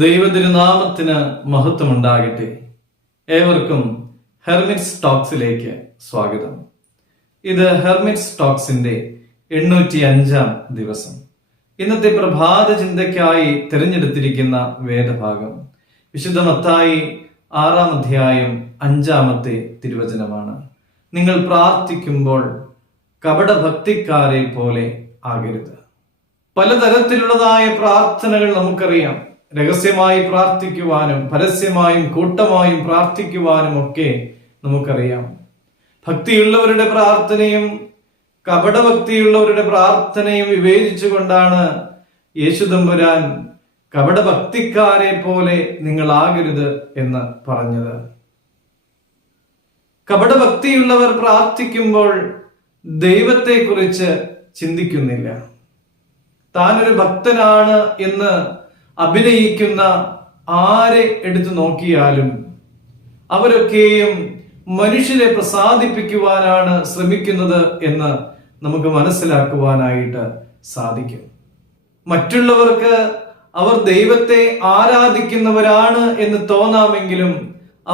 ദൈവതിരുനാമത്തിന് മഹത്വമുണ്ടാകട്ടെ. ഏവർക്കും ഹെർമിറ്റ്സ് ടോക്സിലേക്ക് സ്വാഗതം. ഇത് ഹെർമിറ്റ്സ് ടോക്സിന്റെ 805 ദിവസം. ഇന്നത്തെ പ്രഭാത ചിന്തയ്ക്കായി തിരഞ്ഞെടുത്തിരിക്കുന്ന വേദഭാഗം വിശുദ്ധ മത്തായി 6 അധ്യായം 5 തിരുവചനമാണ്. നിങ്ങൾ പ്രാർത്ഥിക്കുമ്പോൾ കപടഭക്തിക്കാരെ പോലെ ആകരുത്. പലതരത്തിലുള്ളതായ പ്രാർത്ഥനകൾ നമുക്കറിയാം. രഹസ്യമായി പ്രാർത്ഥിക്കുവാനും പരസ്യമായും കൂട്ടമായും പ്രാർത്ഥിക്കുവാനും ഒക്കെ നമുക്കറിയാം. ഭക്തിയുള്ളവരുടെ പ്രാർത്ഥനയും കപടഭക്തിയുള്ളവരുടെ പ്രാർത്ഥനയും വിവേചിച്ചുകൊണ്ടാണ് യേശുദമ്പുരാൻ കപടഭക്തിക്കാരെ പോലെ നിങ്ങളാകരുത് എന്ന് പറഞ്ഞത്. കപടഭക്തിയുള്ളവർ പ്രാർത്ഥിക്കുമ്പോൾ ദൈവത്തെക്കുറിച്ച് ചിന്തിക്കുന്നില്ല. താനൊരു ഭക്തനാണ് എന്ന് അഭിനയിക്കുന്ന ആരെ എടുത്തു നോക്കിയാലും അവരൊക്കെയും മനുഷ്യരെ പ്രസാദിപ്പിക്കുവാനാണ് ശ്രമിക്കുന്നത് എന്ന് നമുക്ക് മനസ്സിലാക്കുവാനായിട്ട് സാധിക്കും. മറ്റുള്ളവർക്ക് അവർ ദൈവത്തെ ആരാധിക്കുന്നവരാണ് എന്ന് തോന്നാമെങ്കിലും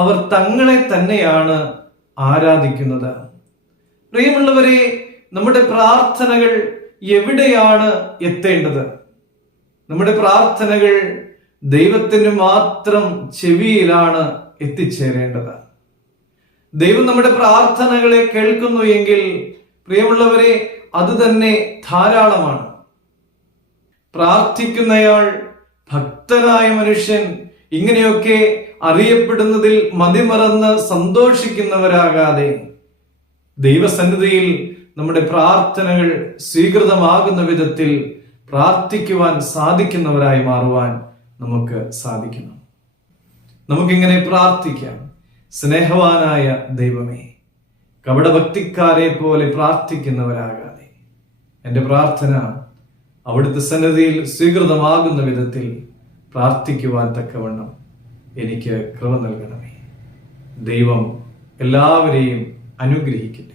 അവർ തങ്ങളെ തന്നെയാണ് ആരാധിക്കുന്നത്. പ്രിയമുള്ളവരെ, നമ്മുടെ പ്രാർത്ഥനകൾ എവിടെയാണ് എത്തേണ്ടത്? നമ്മുടെ പ്രാർത്ഥനകൾ ദൈവത്തിന് മാത്രം ചെവിയിലാണ് എത്തിച്ചേരേണ്ടത്. ദൈവം നമ്മുടെ പ്രാർത്ഥനകളെ കേൾക്കുന്നു എങ്കിൽ പ്രിയമുള്ളവരെ, അത് തന്നെ ധാരാളമാണ്. പ്രാർത്ഥിക്കുന്നയാൾ, ഭക്തനായ മനുഷ്യൻ ഇങ്ങനെയൊക്കെ അറിയപ്പെടുന്നതിൽ മതിമറന്ന് സന്തോഷിക്കുന്നവരാകാതെ ദൈവസന്നിധിയിൽ നമ്മുടെ പ്രാർത്ഥനകൾ സ്വീകൃതമാകുന്ന വിധത്തിൽ പ്രാർത്ഥിക്കുവാൻ സാധിക്കുന്നവരായി മാറുവാൻ നമുക്ക് സാധിക്കണം. നമുക്കിങ്ങനെ പ്രാർത്ഥിക്കാം. സ്നേഹവാനായ ദൈവമേ, കപടഭക്തിക്കാരെ പോലെ പ്രാർത്ഥിക്കുന്നവരാകാതെ എൻ്റെ പ്രാർത്ഥന അവിടുത്തെ സന്നിധിയിൽ സ്വീകൃതമാകുന്ന വിധത്തിൽ പ്രാർത്ഥിക്കുവാൻ തക്കവണ്ണം എനിക്ക് കൃപ നൽകണമേ. ദൈവം എല്ലാവരെയും അനുഗ്രഹിക്കട്ടെ.